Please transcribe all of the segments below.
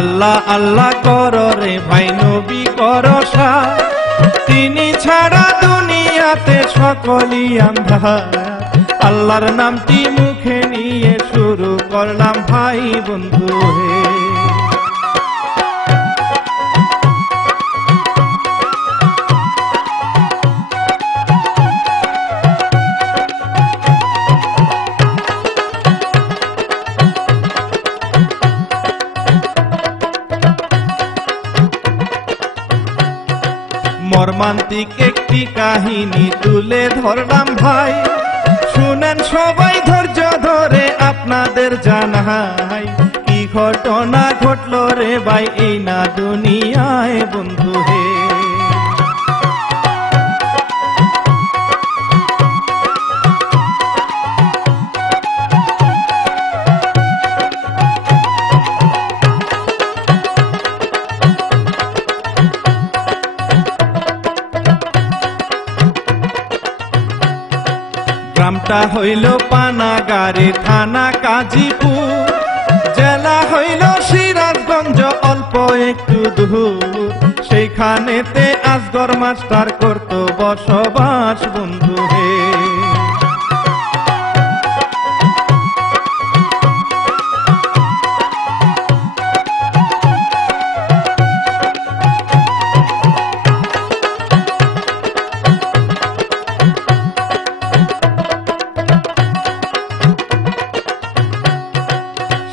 আল্লাহ আল্লাহ করো রে ভাই নবী করো সাথ, তিনি ছাড়া দুনিয়াতে সকলই আন্ধার। আল্লাহর নামটি মুখে নিয়ে শুরু করলাম ভাই বন্ধু হে। মর্মান্তিক একটি কাহিনী তুলে ধরলাম ভাই, শুনেন সবাই ধৈর্য ধরে আপনাদের জানাই। কি ঘটনা ঘটলো রে ভাই এই না দুনিয়ায় বন্ধু হে। গ্রামটা হইল পানাগারে, থানা গাজীপুর, জেলা হইল সিরাজগঞ্জ, অল্প একটু দূর। সেইখানেতে আসগর মাস্টার করত বসবাস বন্ধু হে।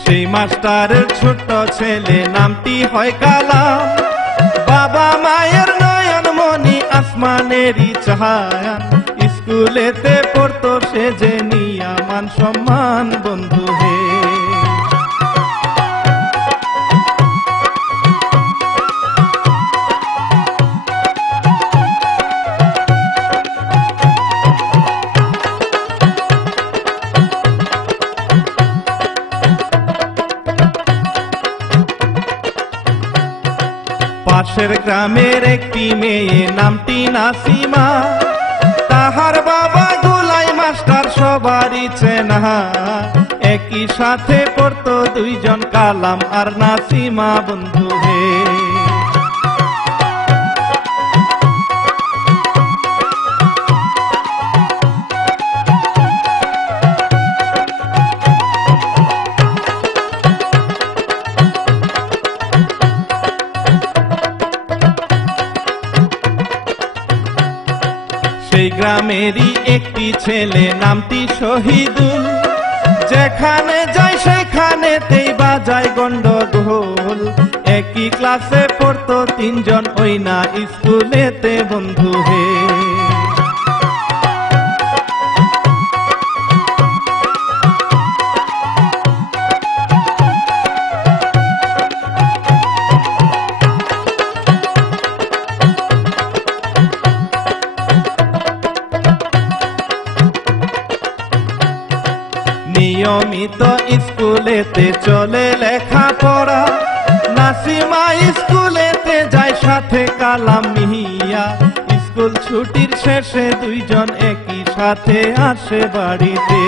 সেই মাস্টারের ছোট ছেলে নামটি হয় কালাম, বাবা মায়ের নয়ন মনি আসমানেরই চাহান। স্কুলেতে পড়তো সে যে নিয়া মান সম্মান বন্ধু হে। পাশের গ্রামের একটি মেয়ে নামটি নাসিমা, তাহার বাবা গোলাই মাস্টার সবারই চেনা। একই সাথে পড়তো দুইজন কালাম আর নাসিমা বন্ধু হে। সেই গ্রামেরই একটি ছেলে নামটি শহীদুল, যেখানে যায় সেখানেতেই বাজায় গন্ডগোল। একই ক্লাসে পড়তো তিনজন ওই না স্কুলেতে বন্ধু হে। নিয়মিত স্কুলেতে চলে লেখাপড়া, নাসিমা স্কুলেতে যায় সাথে কালাম মিয়া। স্কুল ছুটির শেষে দুইজন একই সাথে আসে বাড়িতে।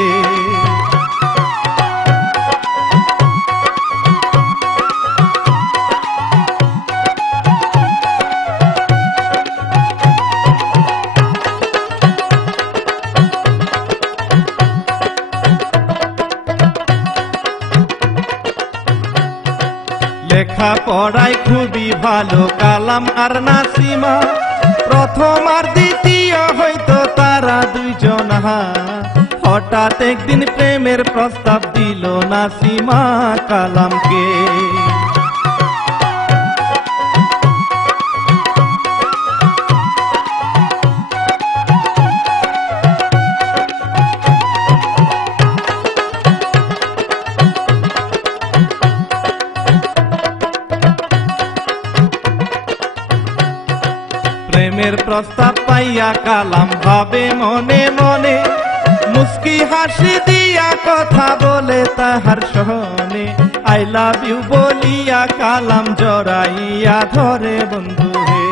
লেখাপড়ায় খুবই ভালো কালাম আর নাসিমা, প্রথম আর দ্বিতীয় হয়তো তারা দুইজন। হঠাৎ একদিন প্রেমের প্রস্তাব দিল নাসিমা কালামকে। প্রেমের প্রস্তাব পাইয়া কালাম ভাবে মনে মনে, মুস্কি হাসি দিয়া কথা বলে তাহার সহনে। আই লাভ ইউ বলিয়া কালাম জড়াইয়া ধরে বন্ধু হে।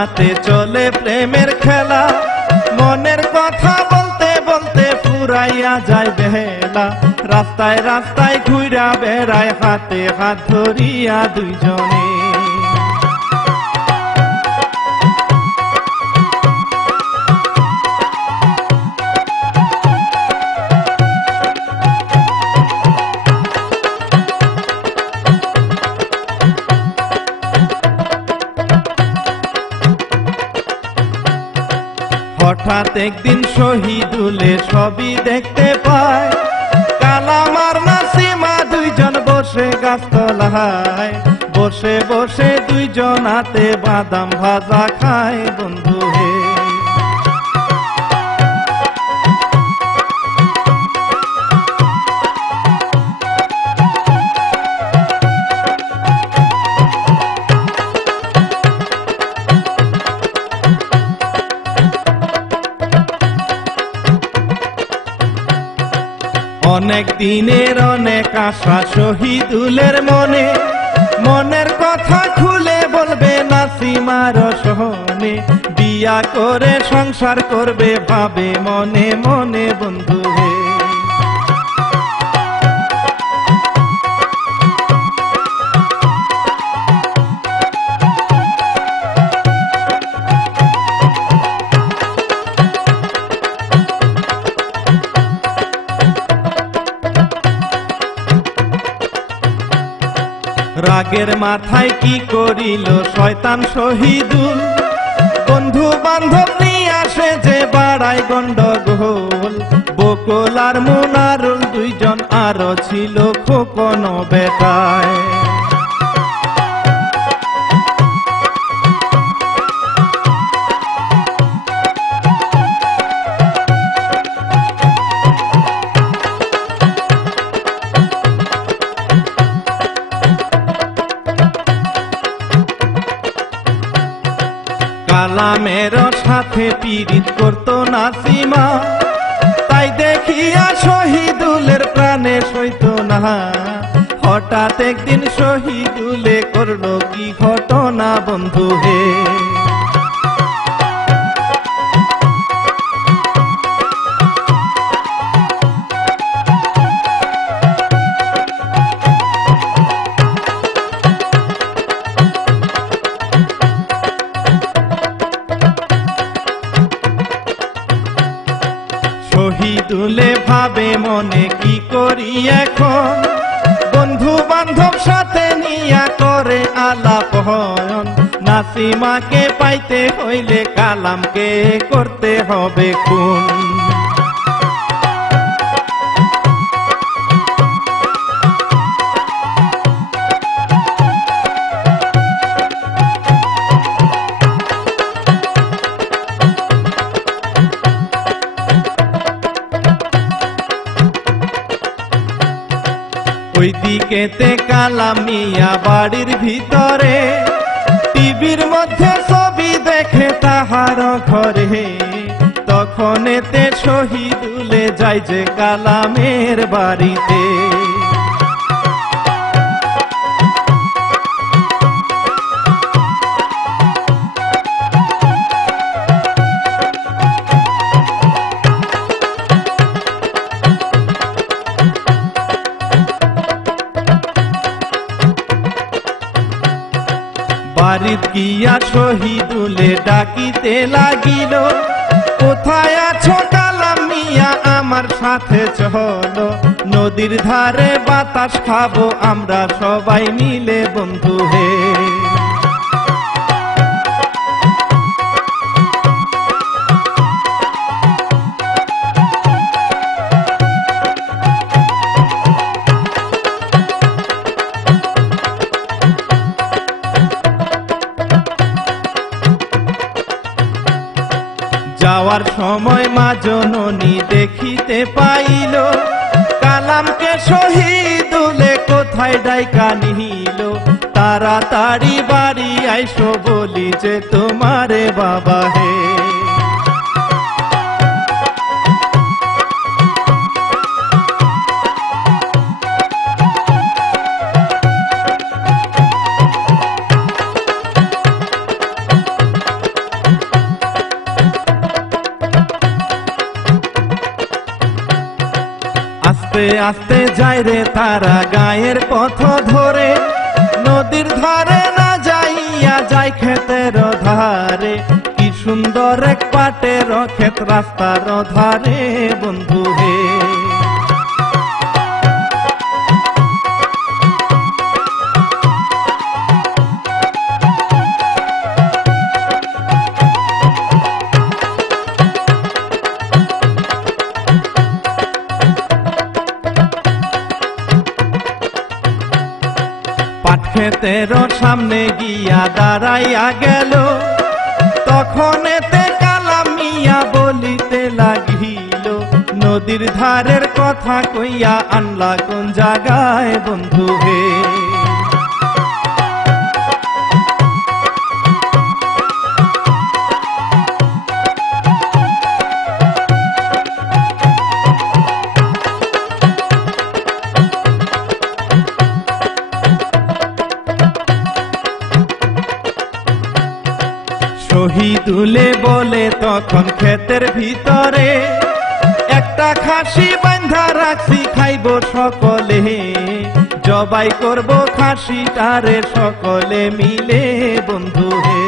দুজনাতে চলে প্রেমের খেলা, মনের কথা বলতে বলতে ফুরাইয়া যায় বেলা, রাস্তায় রাস্তায় ঘুরা বেড়ায় হাতে হাত ধরিয়া দুইজনে। হঠাৎ একদিন শহীদুলে ছবি দেখতে পায়, কালাম আর নাসিমা দুইজন বসে গাছতলায়, বসে বসে দুইজনাতে বাদাম ভাজা খায় বন্ধু হে। অনেক দিনের অনেক আশা শহীদুলের মনে, মনের কথা খুলে বলবে নাসিমার সহনে, বিয়া করে সংসার করবে ভাবে মনে মনে বন্ধু হে। রাগের মাথায় কি করিল শয়তান শহীদুল, বন্ধু বান্ধব নিয়ে আসে যে বাড়ায় গন্ডগোল, বকুল আর মুনারুল দুইজন আরো ছিল খোকন বেটায়। কালামের সাথে পীড়িত করতো নাসিমা, তাই দেখিয়া শহীদুলের প্রাণে সইত না। হঠাৎ একদিন শহীদুলে করলো কি ঘটনা বন্ধু হে। শহীদুলে ভাবে মনে কি করি এখন, বন্ধু বান্ধব সাথে নিয়া করে আলাপ হয়ন, নাসিমাকে পাইতে হইলে কালামকে করতে হবে খুন। ওইদিকেতে কালাম মিয়া বাড়ির ভিতরে, টিভির মধ্যে ছবি দেখে তাহার ঘরে, তখন এতে শহীদুলে যায় যে কালামের বাড়িতে। বাড়িত গিয়া শহীদুলে ডাকিতে লাগিল, কোথায় আছো কালাম মিয়া আমার সাথে চলো, নদীর ধারে বাতাস খাবো আমরা সবাই মিলে বন্ধু হে। যাওয়ার সময় মা জননী দেখিতে পাইল, কালামকে শহীদুলে কোথায় ডাইকা নিল, তাড়াতাড়ি বাড়ি আইসো বলি যে তোমারে বাবা হে। আস্তে আস্তে যায় রে তারা গায়ের পথ ধরে, নদীর ধারে না যাইয়া যায় ক্ষেতের ধারে, কি সুন্দর এক পাটের ক্ষেত রাস্তার ধারে বন্ধু হে। পাট ক্ষেতের সামনে গিয়া দাঁড়াইয়া গেল, তখন এতে কালাম মিয়া বলিতে লাগিল, নদীর ধারের কথা কইয়া আনলা কোন জায়গায় বন্ধু হে। শহীদুলে বলে তখন ক্ষেতের ভিতরে, একটা খাসি বাঁধা রাখছি খাইব সকলে, জবাই করব খাসিটারে সকলে মিলে বন্ধু হে।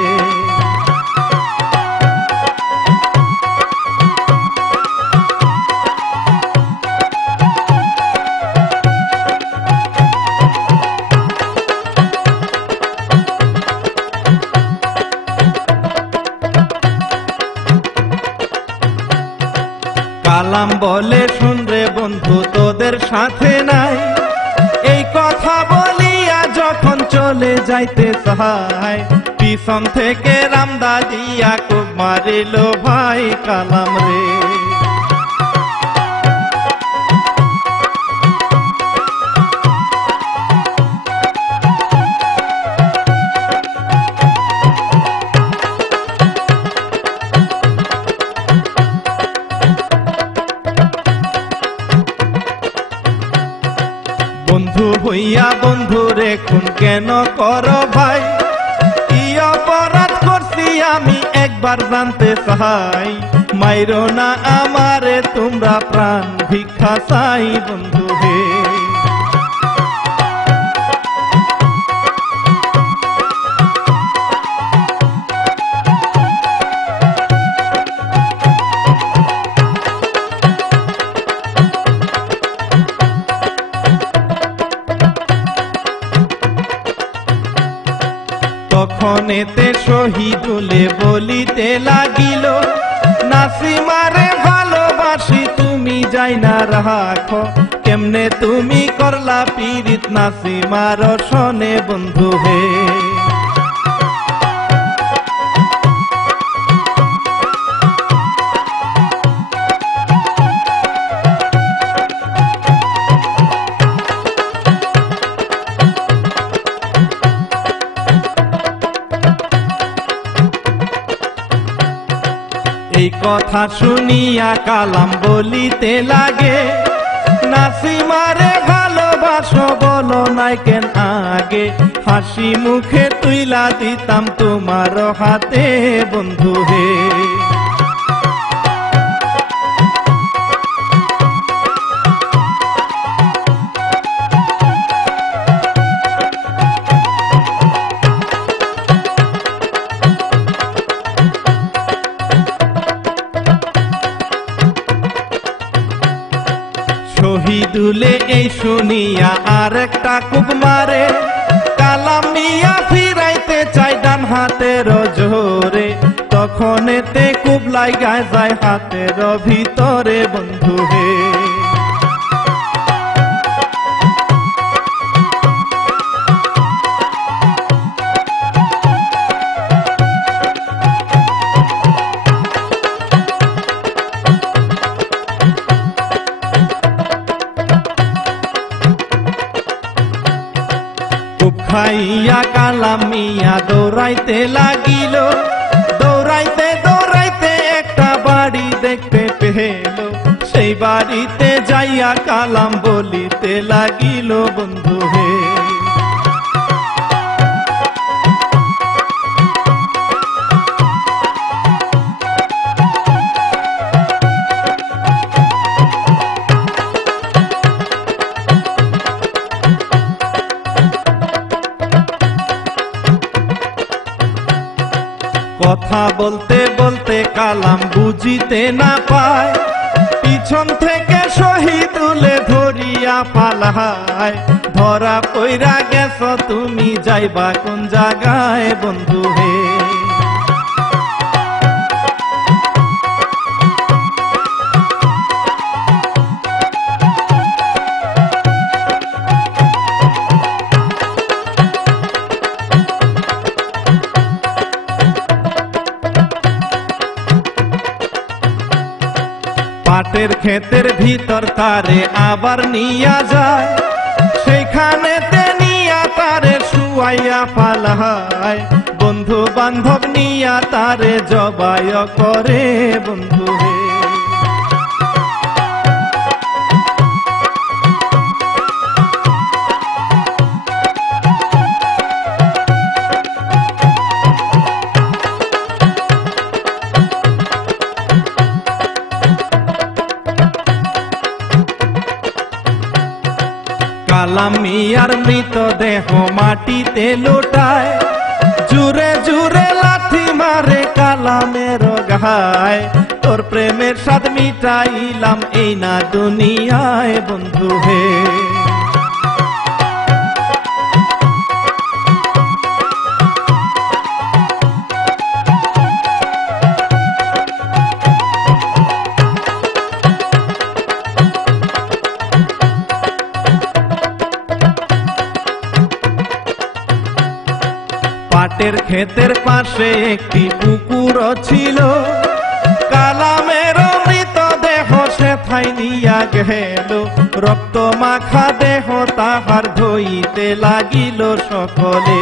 কালাম বলে শুন রে বন্ধু তোদের সাথে নাই, এই কথা বলিয়া যখন চলে যাইতে চায়, পিছন থেকে রামদা দিয়া খুব মারিল ভাই কালাম রে। বন্ধু হইয়া বন্ধু রে খুন কেন কর ভাই, কি অপরাধ করছি আমি একবার জানতে চাই, মাইরো না আমারে তোমরা প্রাণ ভিক্ষা চাই বন্ধু হে। তখন এতে শহীদুলে বলিতে লাগিল, নাসিমারে ভালোবাসি তুমি যাই না রাখো, কেমনে তুমি করলা পীড়িত নাসিমার শোনে বন্ধু হে। এই কথা শুনিয়া কালাম বলিতে লাগে, নাসিমারে ভালোবাসো বলো নাই কেন আগে, হাসি মুখে তুইলা দিতাম তোমার হাতে বন্ধু হে। শহীদুলে এই শুনিয়া আর একটা কুব মারে, কালাম মিয়া ফিরাইতে চাই ডান হাতের জোরে, তখন এতে কুব লাইগা যায় হাতের ভিতরে বন্ধু হে। খাইয়া কালাম মিয়া দৌড়াইতে লাগিল, দৌড়াইতে দৌড়াইতে একটা বাড়ি দেখতে পেল, সেই বাড়িতে যাইয়া কালাম বলিতে লাগিল বন্ধু হে। বলতে বলতে কালাম বুঝিতে না পায়, পিছন থেকে শহীদুলে ধরিয়া পালায়। ধরা পইরা গেছ তুমি যাইবা কোন জায়গায় বন্ধু হে। পাটের ক্ষেতের ভিতর তারে আবার নিয়া যায়, সেখানেতে নিয়া তারে শুয়াইয়া পালায়। বন্ধু বান্ধব নিয়া তারে জবাই করে বন্ধু হে। কালাম মিয়ার মৃতদেহ মাটিতে লুটায়, জুরে জুরে লাথি মারে কালামের গায়। তোর প্রেমের স্বাদ মিটাইলাম এই না দুনিয়ায় বন্ধু হে। পাটের ক্ষেতের পাশে একটি পুকুর ছিল, কালামের মৃতদেহ সেথায় নিয়া গেল। রক্ত মাখা দেহ তাহার ধইতে লাগিল সকলে।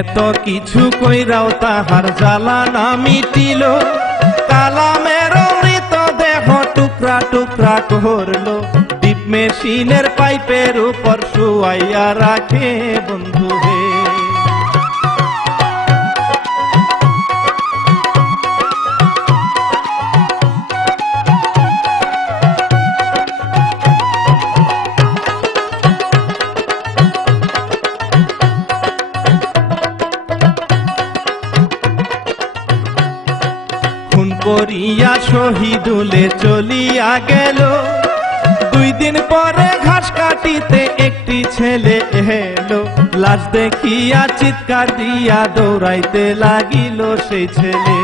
এত কিছু কইরাও তাহার জ্বালা না মিটিল, কালামের মৃতদেহ টুকরা টুকরা করলো। ডিপ মেশিনের পাইপের উপর শুয়াইয়া রাখে বন্ধু হে। করিয়া শহীদুলে চলিয়া গেল। 2 দিন পরে ঘাস কাটিতে একটি ছেলে এলো, লাশ দেখিয়া চিৎকার দিয়া দৌড়াইতে লাগিল সেই ছেলে।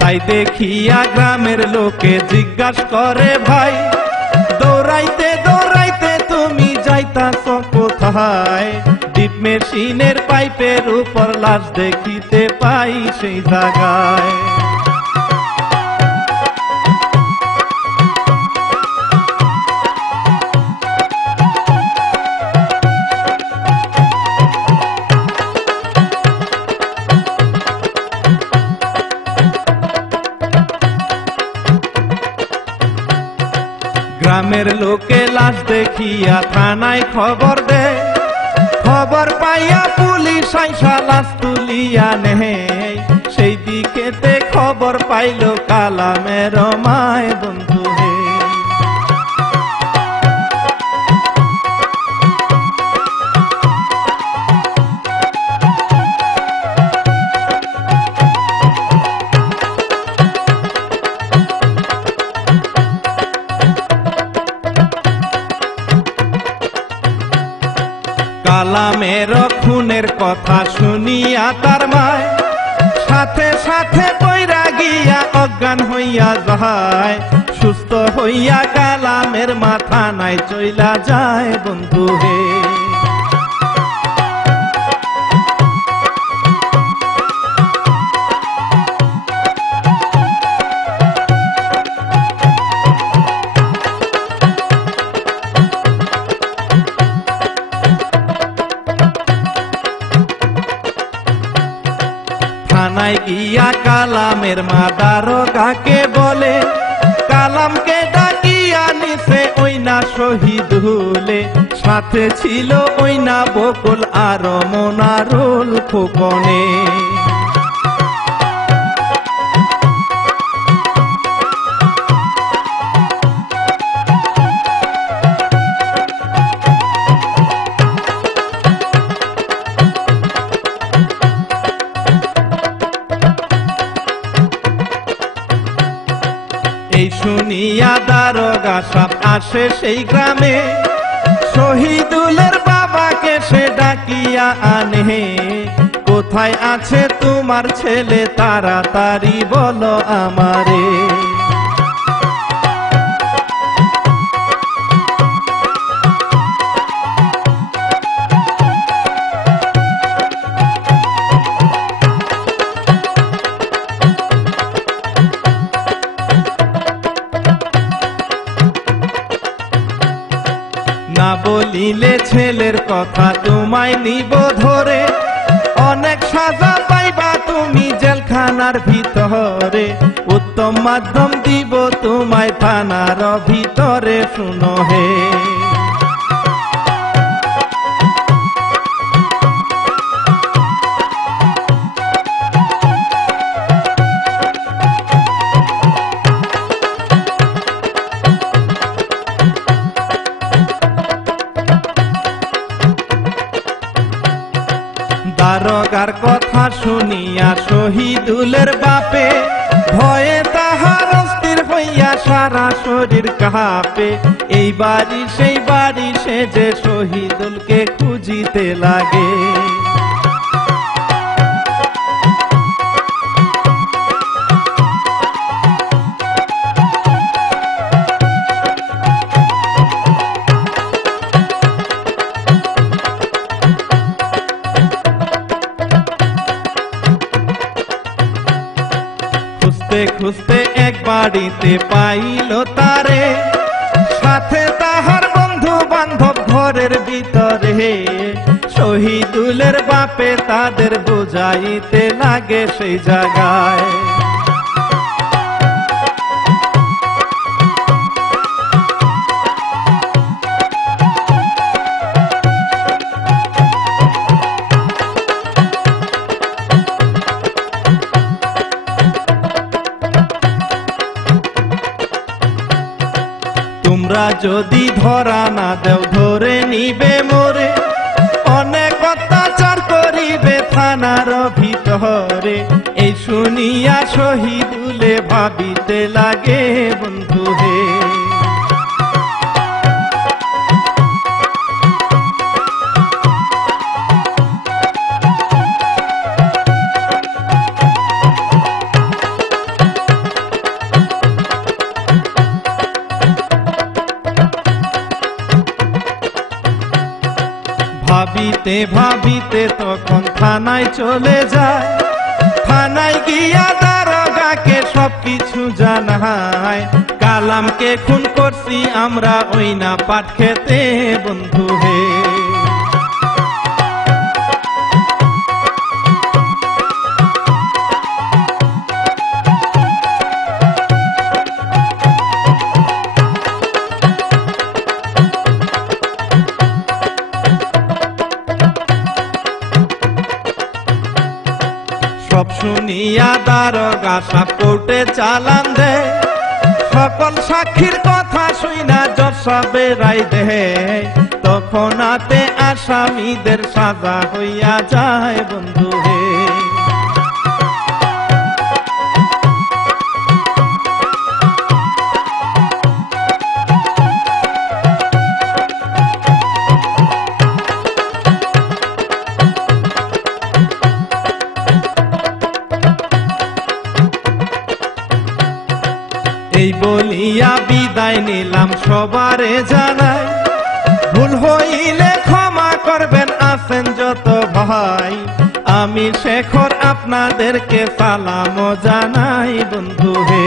তাই দেখিয়া গ্রামের লোকে জিজ্ঞাসা করে ভাই, দৌড়াইতে দৌড়াইতে তুমি যাইতাছ কোথায়? ডিপ মেশিনের পাইপের উপর লাশ দেখিতে পাই সেই জায়গায়। গ্রামের লোকে লাশ দেখিয়া থানায় খবর দেয়, খবর পাইয়া পুলিশ আইসা লাশ তুলিয়া নেয়। সেই দিকেতে খবর পাইল কালামের মায় বন্ধু হে। কালামের খুনের কথা শুনিয়া তার মায় সাথে সাথে পইরা গিয়া অজ্ঞান হইয়া যায়। সুস্থ হইয়া কালামের মাথা নাই চইলা যায় বন্ধু হে। থানায় গিয়া কালামের মা দারোগাকে বলে, কালামকে ডাকিয়া নিছে ওই না শহীদ হলে, সাথে ছিল ওই না বকুল আর মোনারুল খোকনে। এই শুনিয়া দারোগা সাপ আসে সেই গ্রামে, শহীদুলের বাবাকে সে ডাকিয়া আনে, কোথায় আছে তোমার ছেলে তাড়াতাড়ি বলো আমারে। না বলিলে ছেলের কথা তোমায় নিব ধরে, অনেক সাজা পাইবা তুমি জেলখানার ভিতরে, উত্তম মাধ্যম দিব তোমায় থানার ভিতরে শুনো হে। দারোগার কথা শুনিয়া শহীদুলের বাপে, ভয়ে তাহার অস্থির হইয়া সারা শরীর কাঁপে, এই বাড়ি সেই বাড়ি সে যে শহীদুলকে খুঁজিতে লাগে। খুঁজতে খুঁজতে এক বাড়িতে পাইল তারে, সাথে তাহার বন্ধু বান্ধব ঘরের ভিতরে, শহীদুলের বাপে তাদের বুঝাইতে লাগে সেই জায়গায়। তোমরা যদি ধরা না দেও ধরে নিবে মোরে, অনেক অত্যাচার করিবে থানার ভিতরে, এই শুনিয়া শহীদুলে ভাবিতে লাগে বন্ধু হে। ভাবিতে ভাবিতে তখন থানায় চলে যায়, থানায় গিয়া দারোগাকে সবকিছু জানায়, কালামকে খুন করছি আমরা ওই না পাট খেতে বন্ধু হে। সব শুনিয়া দারোগা সাপ কোর্টে চালান দে, সকল সাক্ষীর কথা শুইনা জজ সাহেব রায় দেয়, তখন আতে আসামিদের সাজা হইয়া যায় বন্ধু হে। এই বলিয়া বিদায় নিলাম সবারে জানাই, ভুল হইলে ক্ষমা করবেন আছেন যত ভাই, আমি শেখর আপনাদেরকে সালাম জানাই বন্ধু হে।